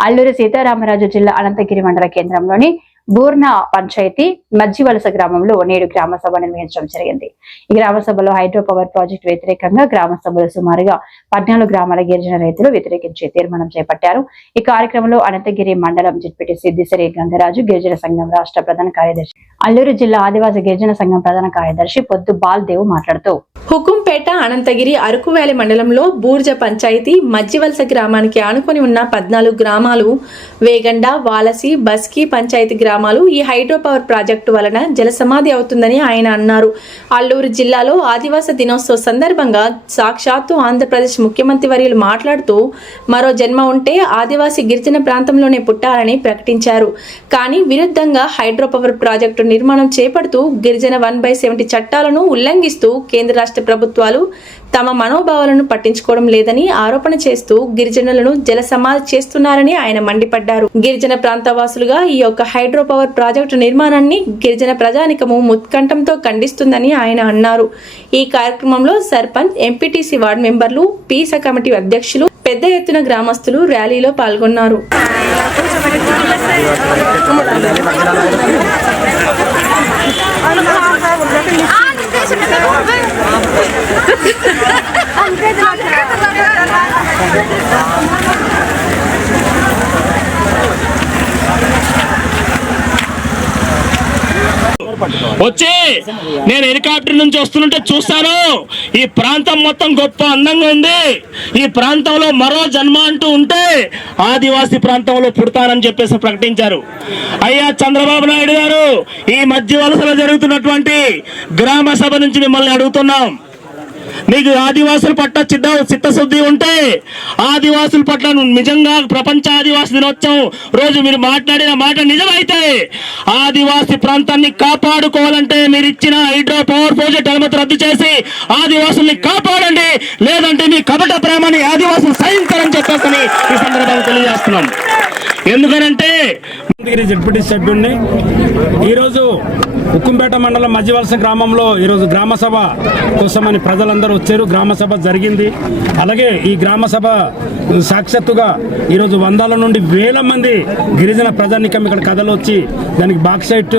అల్లూరి సీతారామరాజు జిల్లా అనంతగిరి మండల కేంద్రంలోని బూర్నా పంచాయతీ మజ్జివలస గ్రామంలో నేడు గ్రామ సభ నిర్వహించడం జరిగింది. ఈ గ్రామ సభలో హైడ్రో పవర్ ప్రాజెక్టు వ్యతిరేకంగా గ్రామ సభలో సుమారుగా పద్నాలుగు గ్రామాల గిరిజన రైతులు వ్యతిరేకించే తీర్మానం చేపట్టారు. ఈ కార్యక్రమంలో అనంతగిరి మండలం జిట్పిటి సిద్దిసిరి గంగరాజు గిరిజన సంఘం రాష్ట్ర ప్రధాన కార్యదర్శి అల్లూరు జిల్లా ఆదివాసీ గిరిజన సంఘం ప్రధాన కార్యదర్శి పొద్దు బాల్దేవ్ మాట్లాడుతూ హుకుంపేట అనంతగిరి అరకు వ్యాలీ మండలంలో బూర్జ పంచాయతీ మజ్జివలస గ్రామానికి ఆనుకొని ఉన్న పద్నాలుగు గ్రామాలు వేగండ వాలసి బస్కి పంచాయతీ గ్రామాలు ఈ హైడ్రో పవర్ ప్రాజెక్టు వలన జలసమాధి అవుతుందని ఆయన అన్నారు. అల్లూరు జిల్లాలో ఆదివాస దినోత్సవ సందర్భంగా సాక్షాత్తు ఆంధ్రప్రదేశ్ ముఖ్యమంత్రి వర్యులు మాట్లాడుతూ మరో జన్మ ఉంటే ఆదివాసీ గిరిజన ప్రాంతంలోనే పుట్టాలని ప్రకటించారు. కానీ విరుద్ధంగా హైడ్రో పవర్ ప్రాజెక్టు నిర్మాణం చేపడుతూ గిరిజన వన్ బై సెవెంటీ చట్టాలను ఉల్లంఘిస్తూ కేంద్ర రాష్ట్ర ప్రభుత్వాలు తమ మనోభావాలను పట్టించుకోవడం లేదని ఆరోపణ చేస్తూ గిరిజనులను జలసమాధి చేస్తున్నారని ఆయన మండిపడ్డారు. గిరిజన ప్రాంతవాసులుగా ఈ యొక్క హైడ్రో పవర్ ప్రాజెక్టు నిర్మాణాన్ని గిరిజన ప్రజానికము ముత్కంఠంతో ఖండిస్తుందని ఆయన అన్నారు. ఈ కార్యక్రమంలో సర్పంచ్ ఎంపీటీసీ వార్డు మెంబర్లు పీస కమిటీ అధ్యక్షులు పెద్ద ఎత్తున గ్రామస్తులు ర్యాలీలో పాల్గొన్నారు. వచ్చి నేను హెలికాప్టర్ నుంచి వస్తుంటే చూస్తాను. ఈ ప్రాంతం మొత్తం గొప్ప అందంగా ఉంది. ఈ ప్రాంతంలో మరో జన్మ అంటూ ఉంటే ఆదివాసీ ప్రాంతంలో పుడతానని చెప్పేసి ప్రకటించారు. అయ్యా చంద్రబాబు నాయుడు గారు ఈ మధ్య వలసలో జరుగుతున్నటువంటి గ్రామ సభ నుంచి మిమ్మల్ని అడుగుతున్నాం. నీకు ఆదివాసుల పట్ల చిత్త చిత్తశుద్ధి ఉంటే ఆదివాసుల పట్ల నిజంగా ప్రపంచ ఆదివాసి దినోత్సవం రోజు మీరు మాట్లాడిన మాట నిజమైతే ఆదివాసి ప్రాంతాన్ని కాపాడుకోవాలంటే మీరు ఇచ్చిన హైడ్రో పవర్ ప్రాజెక్ట్ అనుమతి రద్దు చేసి ఆదివాసుల్ని కాపాడండి. లేదంటే మీ కపట ప్రేమని ఆదివాసులు సహించాలని చెప్పేసి ఈ సందర్భంగా తెలియజేస్తున్నాం. ఎందుకనంటే మందగిరి జడ్పీటీ సభ్యుడిని ఈరోజు ఉక్కుంపేట మండలం మధ్యవలస గ్రామంలో ఈరోజు గ్రామ సభ కోసమని ప్రజలందరూ వచ్చారు. గ్రామ సభ జరిగింది. అలాగే ఈ గ్రామ సభ సాక్షాత్తుగా ఈరోజు వందల నుండి వేల మంది గిరిజన ప్రజానికం ఇక్కడ కథలు వచ్చి దానికి బాక్సైట్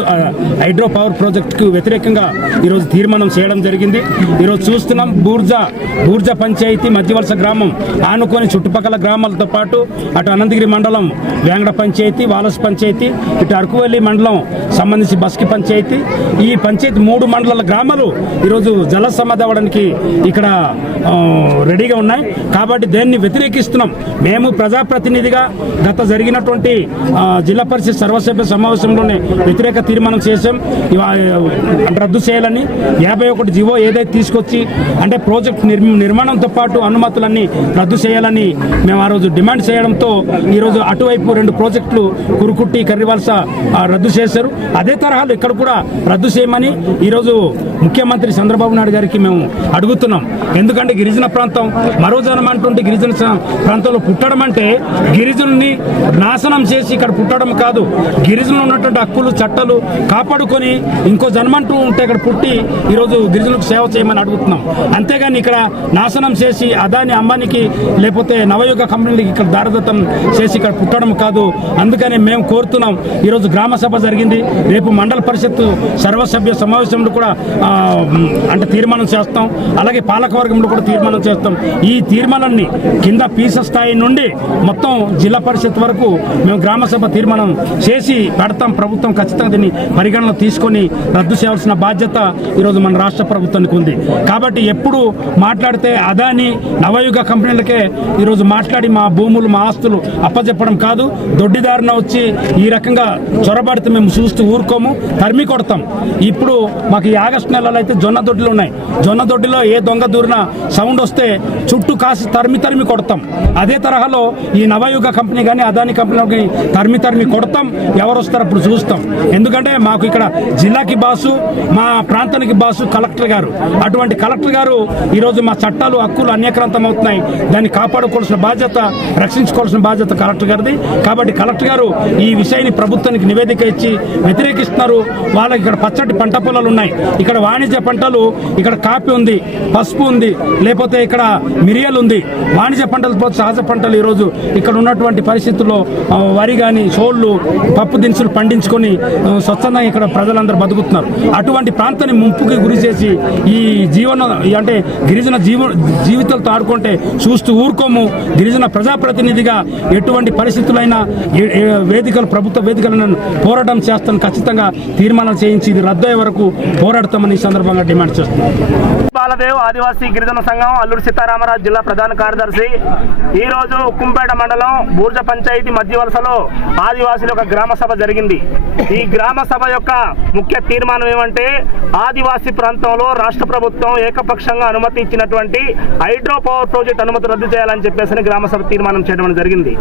హైడ్రో పవర్ ప్రాజెక్టుకు వ్యతిరేకంగా ఈరోజు తీర్మానం చేయడం జరిగింది. ఈరోజు చూస్తున్నాం బూర్జా బూర్జా పంచాయతీ మధ్యవలస గ్రామం ఆనుకొని చుట్టుపక్కల గ్రామాలతో పాటు అటు అనంతగిరి మండలం వేంగడ పంచాయతీ వాలస్ పంచాయతీ ఇటు అరకువల్లి మండలం సంబంధించి బస్కి పంచాయతీ. ఈ పంచాయతీ మూడు మండలాల గ్రామాలు ఈరోజు జల సమాధి అవ్వడానికి ఇక్కడ రెడీగా ఉన్నాయి. కాబట్టి దేన్ని వ్యతిరేకిస్తున్నాం. మేము ప్రజాప్రతినిధిగా గత జరిగినటువంటి జిల్లా పరిషత్ సర్వసభ్య సమావేశంలోనే వ్యతిరేక తీర్మానం చేశాం. అంటే రద్దు చేయాలని యాభై ఒకటి జీవో ఏదైతే తీసుకొచ్చి అంటే ప్రాజెక్ట్ నిర్మాణంతో పాటు అనుమతులన్నీ రద్దు చేయాలని మేము ఆ రోజు డిమాండ్ చేయడంతో ఈరోజు అటువైపు రెండు ప్రాజెక్టులు కురుకుట్టి కర్రివలస రద్దు చేశారు. అదే తరహాలో ఇక్కడ కూడా రద్దు చేయమని ఈరోజు ముఖ్యమంత్రి చంద్రబాబు నాయుడు గారికి మేము అడుగుతున్నాం. ఎందుకంటే గిరిజన ప్రాంతం మరో జనం అంటుంటే గిరిజన ప్రాంతంలో పుట్టడం అంటే గిరిజనుల్ని నాశనం చేసి ఇక్కడ పుట్టడం కాదు. గిరిజనులు ఉన్నటువంటి హక్కులు చట్టాలు కాపాడుకొని ఇంకో జన్మంటూ ఉంటే ఇక్కడ పుట్టి ఈరోజు గిరిజనులకు సేవ చేయమని అడుగుతున్నాం. అంతేగాని ఇక్కడ నాశనం చేసి అదాని అంబానికి లేకపోతే నవయుగ కంపెనీలకి ఇక్కడ దారదత్తం చేసి ఇక్కడ పుట్టడం కాదు. అందుకని మేము కోరుతున్నాం ఈరోజు గ్రామ సభ జరిగింది. రేపు మండల పరిషత్ సర్వసభ్య సమావేశంలో కూడా అంటే తీర్మానం చేస్తాం. అలాగే పాలకవర్గంలో కూడా తీర్మానం చేస్తాం. ఈ తీర్మానాన్ని కింద పీస స్థాయి నుండి మొత్తం జిల్లా పరిషత్ వరకు మేము గ్రామ సభ తీర్మానం చేసి పెడతాం. ప్రభుత్వం ఖచ్చితంగా దీన్ని పరిగణన తీసుకొని రద్దు చేయాల్సిన బాధ్యత ఈరోజు మన రాష్ట్ర ప్రభుత్వానికి ఉంది. కాబట్టి ఎప్పుడు మాట్లాడితే అదాని నవయుగ కంపెనీలకే ఈరోజు మాట్లాడి మా భూములు మా ఆస్తులు అప్పచెప్పడం కాదు. దొడ్డిదారిన వచ్చి ఈ రకంగా చొరబడితే మేము చూస్తూ ఊరుకోము తరిమి కొడతాం. ఇప్పుడు మాకు ఈ ఆగస్టు నెలలో అయితే జొన్న దొడ్డిలు ఉన్నాయి. జొన్న దొడ్డిలో ఏ దొంగ దూరిన సౌండ్ వస్తే చుట్టూ కాసి తరిమి తరిమి కొడతాం. అదే తరహాలో ఈ నవయుగ కంపెనీ కానీ అదాని కంపెనీ కానీ తరిమి తరిమి కొడతాం. ఎవరు వస్తారు అప్పుడు చూస్తాం. ఎందుకంటే మాకు ఇక్కడ జిల్లాకి బాసు మా ప్రాంతానికి బాసు కలెక్టర్ గారు. అటువంటి కలెక్టర్ గారు ఈరోజు మా చట్టాలు హక్కులు అన్యక్రాంతం అవుతున్నాయి. దాన్ని కాపాడుకోవాల్సిన బాధ్యత రక్షించుకోవాల్సిన బాధ్యత కలెక్టర్ గారిది. కాబట్టి కలెక్టర్ గారు ఈ విషయాన్ని ప్రభుత్వానికి నివేదిక ఇచ్చి వ్యతిరేకిస్తున్నారు. వాళ్ళకి ఇక్కడ పచ్చటి పంట పొలాలు ఉన్నాయి. ఇక్కడ వాణిజ్య పంటలు ఇక్కడ కాపీ ఉంది. పసుపు ఉంది. లేకపోతే ఇక్కడ మిరియల్ ఉంది. వాణిజ్య పంటలతో సహజ పంటలు ఈరోజు ఇక్కడ ఉన్నటువంటి పరిస్థితుల్లో వరి కానీ సోళ్ళు పప్పు దినుసులు పండించుకొని స్వచ్ఛంగా స్వచ్ఛందంగా ఇక్కడ ప్రజలందరూ బతుకుతున్నారు. అటువంటి ప్రాంతాన్ని ముంపుకి గురి చేసి ఈ జీవన అంటే గిరిజన జీవ జీవితాలతో ఆడుకుంటే చూస్తూ ఊరుకోము. గిరిజన ప్రజాప్రతినిధిగా ఎటువంటి పరిస్థితులైనా వేదికలు ప్రభుత్వ వేదికలను పోరాటం చేస్తాను. ఖచ్చితంగా తీర్మానం చేయించి ఇది రద్దయ్యే వరకు పోరాడతామని ఈ సందర్భంగా డిమాండ్ చేస్తున్నాం. బాలదేవ్ ఆదివాసీ గిరిజన సంఘం అల్లూరు సీతారామరాజు జిల్లా ప్రధాన కార్యదర్శి. ఈ రోజు ఉక్కుంపేట మండలం బూర్జ పంచాయతీ మధ్య వలసలో ఆదివాసుల యొక్క గ్రామ సభ జరిగింది. ఈ గ్రామ సభ యొక్క ముఖ్య తీర్మానం ఏమంటే ఆదివాసీ ప్రాంతంలో రాష్ట్ర ప్రభుత్వం ఏకపక్షంగా అనుమతి ఇచ్చినటువంటి హైడ్రో పవర్ ప్రాజెక్ట్ అనుమతి రద్దు చేయాలని చెప్పేసి గ్రామ సభ తీర్మానం చేయడం జరిగింది.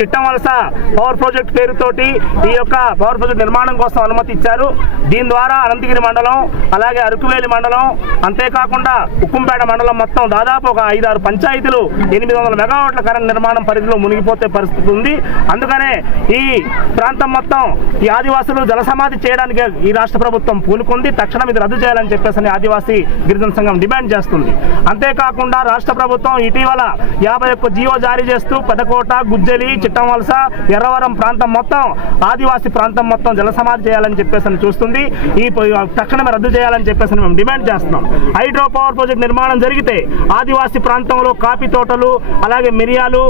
చిట్టం వలస పవర్ ప్రాజెక్ట్ పేరుతోటి ఈ యొక్క పవర్ ప్రాజెక్ట్ నిర్మాణం కోసం అనుమతి ఇచ్చారు. దీని ద్వారా అనంతగిరి మండలం అలాగే అరకువేలి మండలం అంతేకాకుండా ఉక్కుంపేట మండలం మొత్తం దాదాపు ఒక ఐదారు పంచాయతీలు ఎనిమిది వందల మెగావాట్ల కరెంట్ నిర్మాణం పరిధిలో మునిగిపోతే పరిస్థితి ఉంది. అందుకనే ఈ ప్రాంతం మొత్తం ఈ ఆదివాసులు జలసమాధి చేయడానికి ఈ రాష్ట్ర ప్రభుత్వం పూనుకుంది. తక్షణం ఇది రద్దు చేయాలని చెప్పేసి ఆదివాసి ఆదివాసీ గిరిజన సంఘం డిమాండ్ చేస్తుంది. అంతేకాకుండా రాష్ట్ర ప్రభుత్వం ఇటీవల యాభై ఒక్క జీవో జారీ చేస్తూ పెదకోట గుజ్జలి చిట్టంవలస ఎర్రవరం ప్రాంతం మొత్తం ఆదివాసీ ప్రాంతం మొత్తం జలసమాధి చేయాలని చెప్పేసి చూస్తుంది. ఈ తక్షణమే రద్దు చేయాలని చెప్పేసి అని మేము డిమాండ్ చేస్తున్నాం. హైడ్రో పవర్ ప్రాజెక్ట్ నిర్మాణం జరిగితే ఆదివాసీ ప్రాంతంలో కాఫీ తోటలు అలాగే మిరియాలు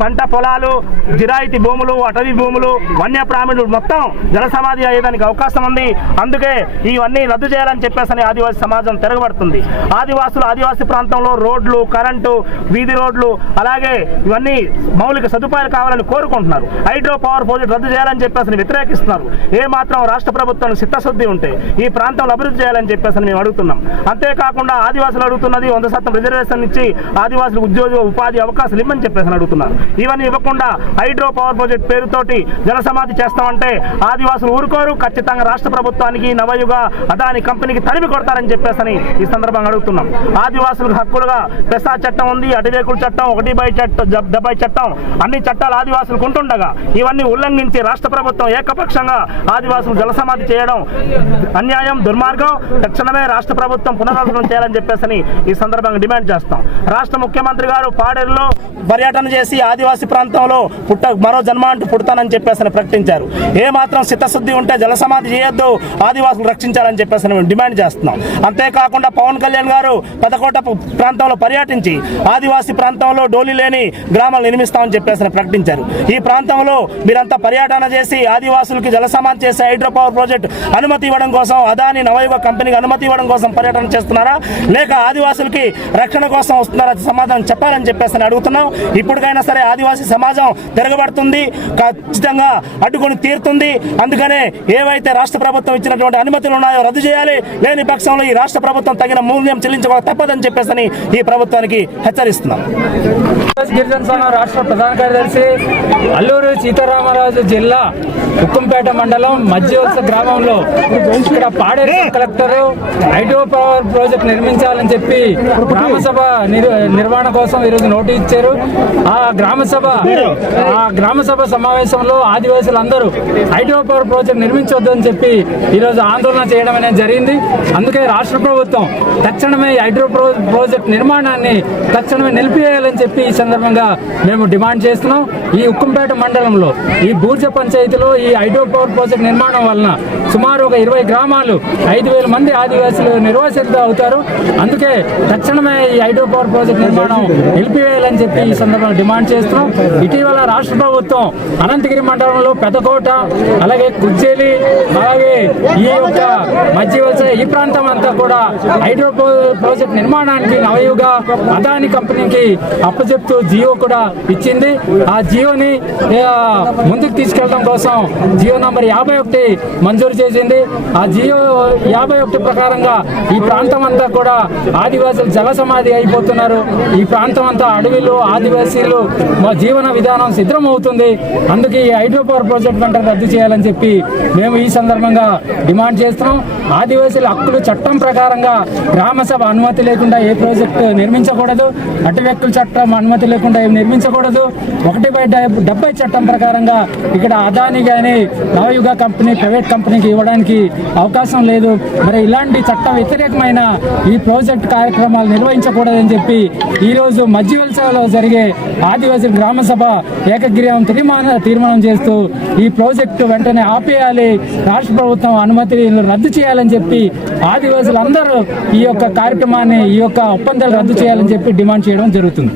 పంట పొలాలు జిరాయితీ భూములు అటవీ భూములు వన్యప్రాణులు మొత్తం జలసమాధి అయ్యేదానికి అవకాశం ఉంది. అందుకే ఇవన్నీ రద్దు చేయాలని చెప్పేసి అని ఆదివాసీ సమాజం తిరగబడుతుంది. ఆదివాసులు ఆదివాసీ ప్రాంతంలో రోడ్లు కరెంటు వీధి రోడ్లు అలాగే ఇవన్నీ మౌలిక సదుపాయాలు కావాలని కోరుకుంటున్నారు. హైడ్రో పవర్ ప్రాజెక్ట్ రద్దు చేయాలని చెప్పేసి వ్యతిరేకిస్తున్నారు. ఏ మాత్రం రాష్ట్ర ప్రభుత్వం చిత్తశుద్ధి ఉంటే ఈ ప్రాంతంలో అభివృద్ధి చేయాలని చెప్పేసి మేము అడుగుతున్నాం. అంతేకాకుండా ఆదివాసులు అడుగుతున్నది వంద శాతం రిజర్వేషన్ ఇచ్చి ఆదివాసులు ఉద్యోగ ఉపాధి అవకాశాలు ఇవ్వని చెప్పేసి అడుగుతున్నారు. ఇవన్నీ ఇవ్వకుండా హైడ్రో పవర్ ప్రాజెక్ట్ పేరుతోటి జలసమాధి చేస్తామంటే ఆదివాసులు ఊరుకోరు. ఖచ్చితంగా రాష్ట్ర ప్రభుత్వానికి నవయుగ అదాని కంపెనీకి తరిమి కొడతారని చెప్పేసి ఈ సందర్భంగా అడుగుతున్నాం. ఆదివాసులకు హక్కులుగా పెసా చట్టం ఉంది అటివేకుల చట్టం ఒకటి బై చట్టం డెబ్బై చట్టం అన్ని చట్టాలు ఆదివాసులకు ఉంటుండగా ఇవన్నీ ఉల్లంఘించి రాష్ట్ర ప్రభుత్వం ఏకపక్షంగా ఆదివాసులు జలసమాధి చేయడం అన్యాయం దుర్మార్గం. తక్షణమే రాష్ట్ర ప్రభుత్వం పునరాలోచన చేయాలని చెప్పి చెప్పేసి ఈ సందర్భంగా డిమాండ్ చేస్తాం. రాష్ట్ర ముఖ్యమంత్రి గారు పాడేరులో పర్యటన చేసి ఆదివాసీ ప్రాంతంలో పుట్ట మరో జన్మ అంటూ పుడతానని చెప్పేసి ప్రకటించారు. ఏ మాత్రం చిత్తశుద్ధి ఉంటే జలసమాధి చేయొద్దు ఆదివాసులు రక్షించాలని చెప్పేసి మేము డిమాండ్ చేస్తున్నాం. అంతేకాకుండా పవన్ కళ్యాణ్ గారు పెదకోట ప్రాంతంలో పర్యటించి ఆదివాసీ ప్రాంతంలో డోలి లేని గ్రామాలు నిర్మిస్తామని చెప్పేసి ప్రకటించారు. ఈ ప్రాంతంలో మీరంతా పర్యటన చేసి ఆదివాసులకి జలసమాధి చేసే హైడ్రో పవర్ ప్రాజెక్ట్ అనుమతి ఇవ్వడం కోసం అదాని నవయుగ కంపెనీకి అనుమతి ఇవ్వడం కోసం పర్యటన చేస్తున్నారా? లేక ఆదివాసులకి రక్షణ కోసం వస్తున్నారా సమాధానం చెప్పాలని చెప్పేసి అని అడుగుతున్నాం. ఇప్పటికైనా సరే ఆదివాసీ సమాజం తిరగబడుతుంది ఖచ్చితంగా అడ్డుకొని తీరుతుంది. అందుకనే ఏవైతే రాష్ట్ర ప్రభుత్వం ఇచ్చినటువంటి అనుమతులు ఉన్నాయో రద్దు చేయాలి. లేని పక్షంలో ఈ రాష్ట్ర ప్రభుత్వం తగిన మూల్యం చెల్లించుకోక తప్పదని చెప్పేసి ఈ ప్రభుత్వానికి హెచ్చరిస్తున్నాం. గిరిజన సంఘం రాష్ట్ర ప్రధాన కార్యదర్శి అల్లూరు సీతారామరాజు జిల్లా ఉక్కంపేట మండలం మధ్యవలస గ్రామంలో ఇక్కడ Paderu collector hydro power project నిర్మించాలని చెప్పి గ్రామసభ నిర్వహణ కోసం ఈరోజు నోటీస్ ఇచ్చారు. ఆ గ్రామసభ ఆ గ్రామసభ సమావేశంలో ఆదివాసులందరూ హైడ్రో పవర్ ప్రాజెక్ట్ నిర్మించొద్దని చెప్పి ఈరోజు ఆందోళన చేయడం అనేది జరిగింది. అందుకే రాష్ట్ర ప్రభుత్వం తక్షణమే హైడ్రో ప్రాజెక్ట్ నిర్మాణాన్ని తక్షణమే నిలిపివేయాలని చెప్పి ఈ సందర్భంగా మేము డిమాండ్ చేస్తున్నాం. ఈ ఉక్కంపేట మండలంలో ఈ బూర్జ పంచాయతీలో ఈ హైడ్రో పవర్ ప్రాజెక్ట్ నిర్మాణం వలన సుమారు ఒక ఇరవై గ్రామాలు ఐదు వేల మంది ఆదివాసులు నిర్వాసితులు అవుతారు. అందుకే తక్షణమే ఈ హైడ్రో పవర్ ప్రాజెక్ట్ నిర్మాణం నిలిపివేయాలని చెప్పి ఈ సందర్భంగా డిమాండ్ చేస్తున్నాం. ఇటీవల రాష్ట్ర ప్రభుత్వం అనంతగిరి మండలంలో పెద్దకోట అలాగే కుచ్చేలి అలాగే ఈ యొక్క మధ్య వచ్చే ఈ ప్రాంతం అంతా కూడా హైడ్రో ప్రాజెక్ట్ నిర్మాణానికి నవయుగ అదాని కంపెనీకి అప్పచెప్తూ జియో కూడా ఇచ్చింది. ఆ జియోని ముందుకు తీసుకెళ్ళడం కోసం జియో నంబర్ యాభై ఒకటి మంజూరు చేసింది. ఆ జియో యాభై ఒకటి ప్రకారంగా ఈ ప్రాంతం అంతా కూడా ఆదివాసులు జల సమాధి అయిపోతున్నారు. ఈ ప్రాంతం అంతా అడవిలో ఆదివాసీలు మా జీవన విధానం సిద్ధమవుతుంది. అందుకే ఈ హైడ్రో పవర్ ప్రాజెక్ట్ వెంట రద్దు చేయాలని చెప్పి మేము ఈ సందర్భంగా డిమాండ్ చేస్తున్నాం. ఆదివాసీల హక్కులు చట్టం ప్రకారంగా గ్రామసభ అనుమతి లేకుండా ఏ ప్రాజెక్టు నిర్మించకూడదు. అటు వ్యక్తుల చట్టం అనుమతి లేకుండా ఏం నిర్మించకూడదు. ఒకటి బై డెబ్బై చట్టం ప్రకారంగా ఇక్కడ అదాని కానీ నవయుగ కంపెనీ ప్రైవేట్ కంపెనీకి ఇవ్వడానికి అవకాశం లేదు. మరి ఇలాంటి చట్ట వ్యతిరేకమైన ఈ ప్రాజెక్ట్ కార్యక్రమాలు నిర్వహించకూడదని చెప్పి ఈరోజు మధ్యవలసలో జరిగే ఆదివాసీ గ్రామ సభ ఏకగ్రీవం తీర్మాన తీర్మానం చేస్తూ ఈ ప్రాజెక్టు వెంటనే ఆపేయాలి. రాష్ట్ర ప్రభుత్వం అనుమతి రద్దు చేయాలని చెప్పి ఆదివాసులందరూ ఈ యొక్క కార్యక్రమాన్ని ఈ యొక్క ఒప్పందాలు రద్దు చేయాలని చెప్పి డిమాండ్ చేయడం జరుగుతుంది.